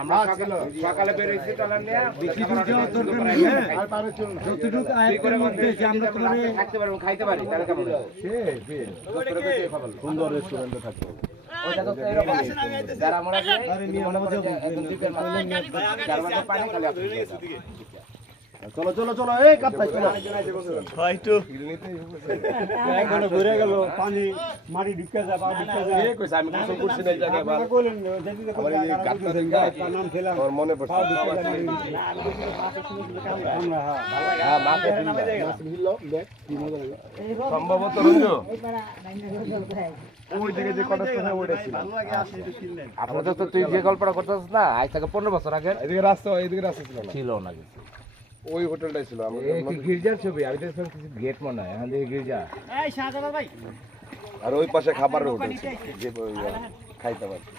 আমরা সকালে বেরিয়েছি তাহলে থাকতে পারবো খাইতে পারি তাহলে কেমন সুন্দর রেস্টুরেন্টে থাকতে হবে যারা আমরা চলো চলো চলো এই কাপ্তাই চলো হয়তো এখনো ঘুরে গেল পানি মাটি ঢুকে যায় বা ঢুকে যায় এই কইছ আমি গোসল করছি না এই জায়গায় বা বলেন যদি আমার এই কাপ্তা দেখা নাম খেলাম আমার মনে পড়ছে আমরা হ্যাঁ মাছ নামে জায়গা মাছ ভিড়লো দেখ কি মজা লাগে সম্ভবত রঞ্জু ওই দিকে যে কটার সময় ওইটা ছিল ভালো লাগে আসে একটু ফিল নেন আপনাদের তো তুই যে গল্পটা করতেছিস না আজ থেকে 15 বছর আগে এদিকে রাস্তা ছিল না কিছু ওই হোটেলটাই ছিল আমরা কি গির্জার ছবি আমি তো কিছু গেট মনে হয় এখান থেকে গির্জা এই শাহজালাল ভাই আর ওই পাশে খাবারের হোটেল যে খাইতে পারছি